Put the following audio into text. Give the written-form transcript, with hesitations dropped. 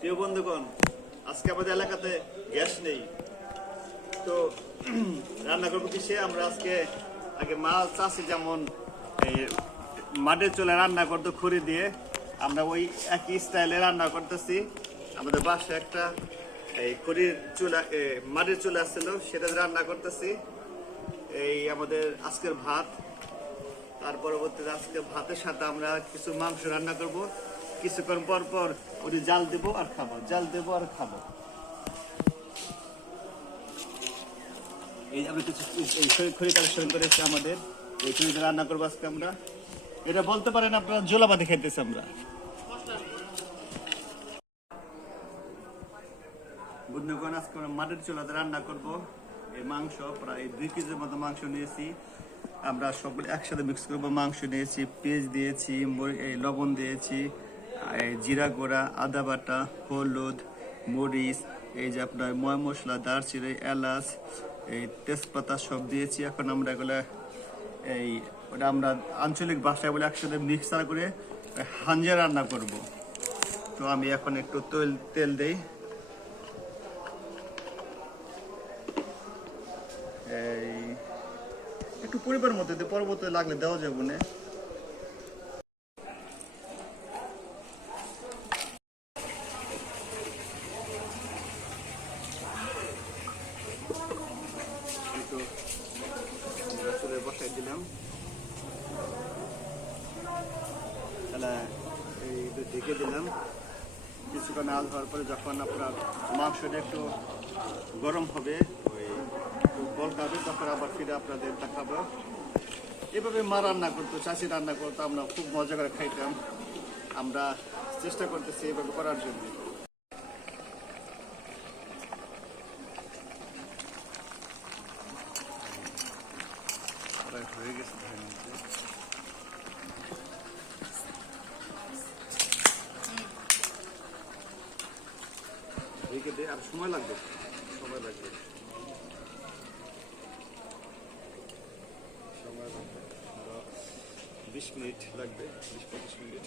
প্রিয় বন্ধুগণ, আজকে আমাদের এলাকাতে গ্যাস নেই, তো রান্না করবো কিসে? আমরা আজকে আগে মাছ চাষি যেমন এই মাটির চুলায় রান্না করতো খড়ি দিয়ে, আমরা ওই একই স্টাইলে রান্না করতেছি। আমাদের বাসায় একটা এই খড়ির চুলা, মাটির চুলা ছিল, সেটা রান্না করতেছি। এই আমাদের আজকের ভাত, তার পরবর্তীতে আজকে ভাতের সাথে আমরা কিছু মাংস রান্না করব। কিছুক্ষণ পর পর ওটি জাল দেবো আর খাবো, জাল দেবো আর খাবো। এই আমরা কিছু খড়ি কালেকশন করেছি আমাদের, এই খড়িতে রান্না করবো আজকে আমরা। এটা বলতে পারেন আপনারা জোলাবাদি খাইতেছি আমরা। বন্ধুগণ, আজকে আমরা মাটির চুলাতে রান্না করব। এই মাংস প্রায় 2 কেজির মতো মাংস নিয়েছি। আমরা সবগুলো একসাথে মিক্স করব। মাংস নিয়েছি, পেঁয়াজ দিয়েছি, লবণ দিয়েছি, জিরা গুঁড়া, আদা বাটা, হলুদ, মরিচ, এই যে আপনার ময় মশলা, দারচিনি, এলাচ, এই তেজপাতা সব দিয়েছি। এখন আমরা এগুলো ওটা আমরা আঞ্চলিক ভাষায় বলে একসাথে মিক্সার করে হাঞ্জা রান্না করব। তো আমি এখন একটু তেল দেই। একটু পরিবার মধ্যে পরবর্তী লাগলে দেওয়া যাবে না। বসাই দিলাম, তাহলে এই ঢেকে দিলাম। কিছুক্ষণ আল হওয়ার পরে যখন আপনার মাংসটা একটু গরম হবে, ওই বলকাবে, তখন আবার ফিরে আপনাদের দেখাবো। এভাবে মা রান্না করতো, চাষি রান্না করতো, আমরা খুব মজা করে খাইতাম। আমরা চেষ্টা করতেছি এভাবে করার জন্য। হয়ে গেছে, আর সময় লাগবে, 20 মিনিট লাগবে, 20-25 মিনিট।